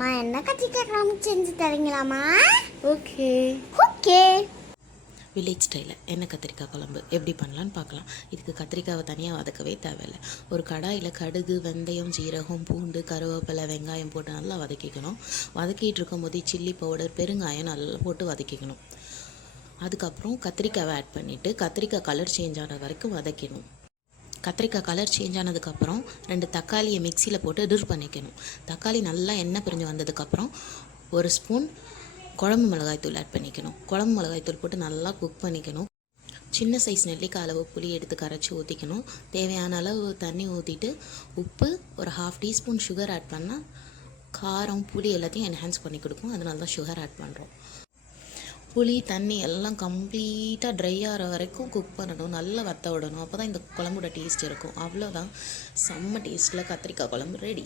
என்ன கத்திரிக்காய் குழம்பு செஞ்சு தரீங்களாம்மா? ஓகே. ஓகே. வில்லேஜ் ஸ்டைலில் எண்ணெய் கத்திரிக்காய் குழம்பு எப்படி பண்ணலான்னு பார்க்கலாம். இதுக்கு கத்திரிக்காவை தனியாக வதக்கவே தேவையில்லை. ஒரு கடாயில் கடுகு, வெந்தயம், ஜீரகம், பூண்டு, கருவேப்பிலை, வெங்காயம் போட்டு நல்லா வதக்கிக்கணும். வதக்கிட்டு இருக்கும்போது சில்லி பவுடர், பெருங்காயம் நல்லா போட்டு வதக்கிக்கணும். அதுக்கப்புறம் கத்திரிக்காவை ஆட் பண்ணிவிட்டு கத்திரிக்காய் கலர் சேஞ்ச் ஆன வரைக்கும் வதக்கணும். கத்திரிக்காய் கலர் சேஞ்ச் ஆனதுக்கப்புறம் 2 தக்காளியை மிக்சியில் போட்டு டிர் பண்ணிக்கணும். தக்காளி நல்லா எண்ணெய் பிரிஞ்சு வந்ததுக்கப்புறம் 1 ஸ்பூன் குழம்பு மிளகாய்த்தூள் ஆட் பண்ணிக்கணும். குழம்பு மிளகாய்த்தூள் போட்டு நல்லா குக் பண்ணிக்கணும். சின்ன சைஸ் நெல்லிக்காய் அளவு புளி எடுத்து கரைச்சி ஊற்றிக்கணும். தேவையான அளவு தண்ணி ஊற்றிட்டு உப்பு, ஒரு 1/2 டீஸ்பூன் சுகர் ஆட் பண்ணால் காரம், புளி எல்லாத்தையும் என்ஹான்ஸ் பண்ணி கொடுக்கும். அதனால தான் சுகர் ஆட் பண்ணுறோம். புளி, தண்ணி எல்லாம் கம்ப்ளீட்டாக ட்ரை ஆகிற வரைக்கும் குக் பண்ணணும். நல்லா வற்ற விடணும். அப்போ தான் இந்த குழம்போட டேஸ்ட் இருக்கும். அவ்வளோதான், செம்ம டேஸ்ட்டில் கத்திரிக்காய் குழம்பு ரெடி.